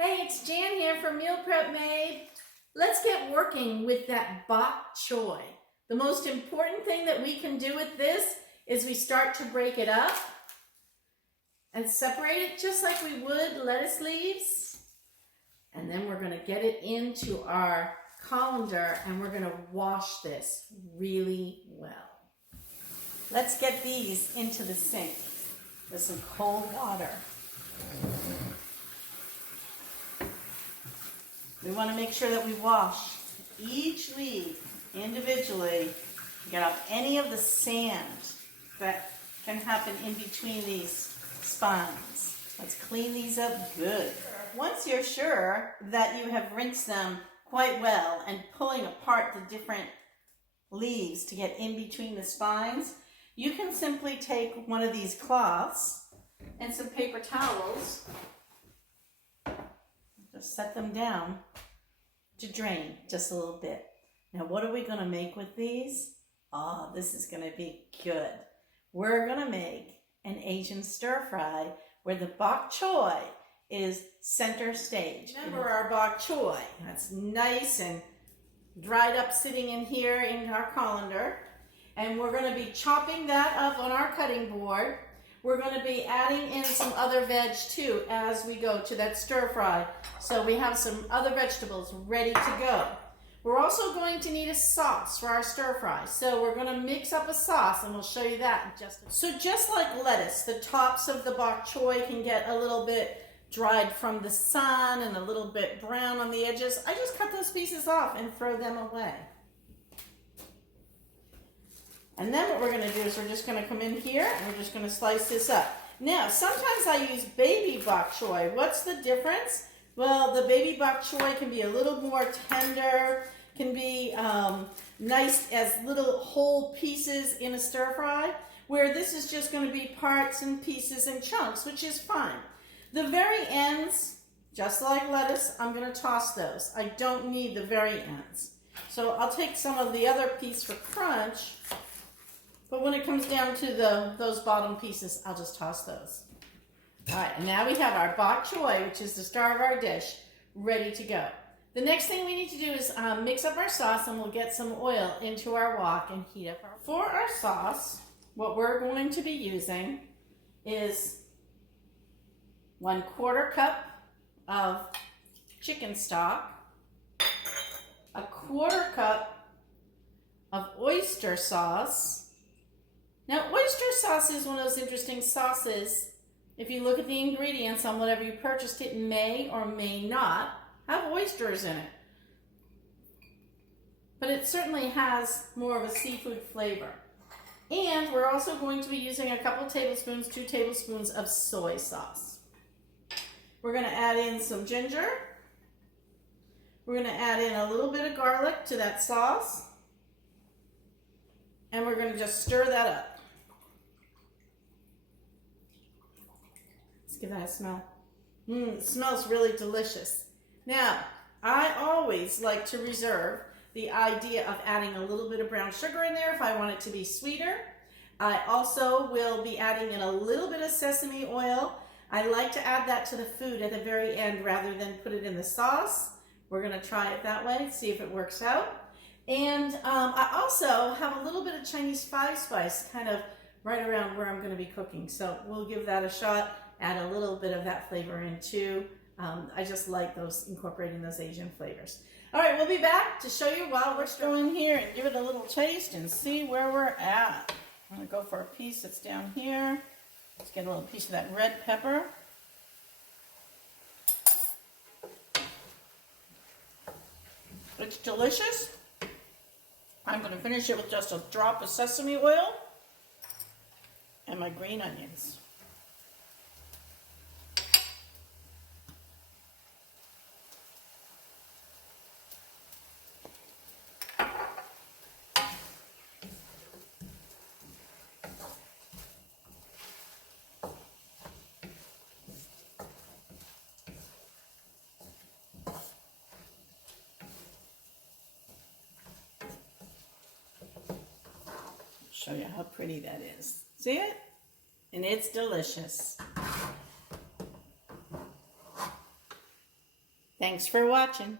Hey, it's Jan here from Meal Prep Made. Let's get working with that bok choy. The most important thing that we can do with this is we start to break it up and separate it just like we would lettuce leaves. And then we're going to get it into our colander and we're going to wash this really well. Let's get these into the sink with some cold water. We want to make sure that we wash each leaf individually, get off any of the sand that can happen in between these spines. Let's clean these up good. Once you're sure that you have rinsed them quite well and pulling apart the different leaves to get in between the spines, you can simply take one of these cloths and some paper towels. Just set them down to drain just a little bit. Now, what are we going to make with these? Oh, this is going to be good. We're going to make an Asian stir fry where the bok choy is center stage. Remember our bok choy. That's nice and dried up sitting in here in our colander. And we're going to be chopping that up on our cutting board. We're going to be adding in some other veg too as we go to that stir fry. So we have some other vegetables ready to go. We're also going to need a sauce for our stir fry. So we're going to mix up a sauce and we'll show you that in just a minute. So just like lettuce, the tops of the bok choy can get a little bit dried from the sun and a little bit brown on the edges. I just cut those pieces off and throw them away. And then what we're going to do is we're just going to come in here and we're just going to slice this up. Now, sometimes I use baby bok choy. What's the difference? Well, the baby bok choy can be a little more tender, can be nice as little whole pieces in a stir fry, where this is just going to be parts and pieces and chunks, which is fine. The very ends, just like lettuce, I'm going to toss those. I don't need the very ends. So I'll take some of the other piece for crunch. But when it comes down to those bottom pieces, I'll just toss those. All right, and now we have our bok choy, which is the star of our dish, ready to go. The next thing we need to do is mix up our sauce, and we'll get some oil into our wok and heat up our... For our sauce, what we're going to be using is 1/4 cup of chicken stock, 1/4 cup of oyster sauce. Now, oyster sauce is one of those interesting sauces. If you look at the ingredients on whatever you purchased, it may or may not have oysters in it. But it certainly has more of a seafood flavor. And we're also going to be using a couple tablespoons, 2 tablespoons of soy sauce. We're going to add in some ginger. We're going to add in a little bit of garlic to that sauce. And we're going to just stir that up. Give that a smell. It smells really delicious. Now, I always like to reserve the idea of adding a little bit of brown sugar in there if I want it to be sweeter. I also will be adding in a little bit of sesame oil. I like to add that to the food at the very end rather than put it in the sauce. We're going to try it that way, see if it works out. And I also have a little bit of Chinese 5-spice kind of right around where I'm going to be cooking. So we'll give that a shot. Add a little bit of that flavor in too. I just like incorporating those Asian flavors. All right, we'll be back to show you while we're still in here and give it a little taste and see where we're at. I'm gonna go for a piece that's down here. Let's get a little piece of that red pepper. It's delicious. I'm gonna finish it with just a drop of sesame oil and my green onions. Show you how pretty that is. See it? And it's delicious. Thanks for watching.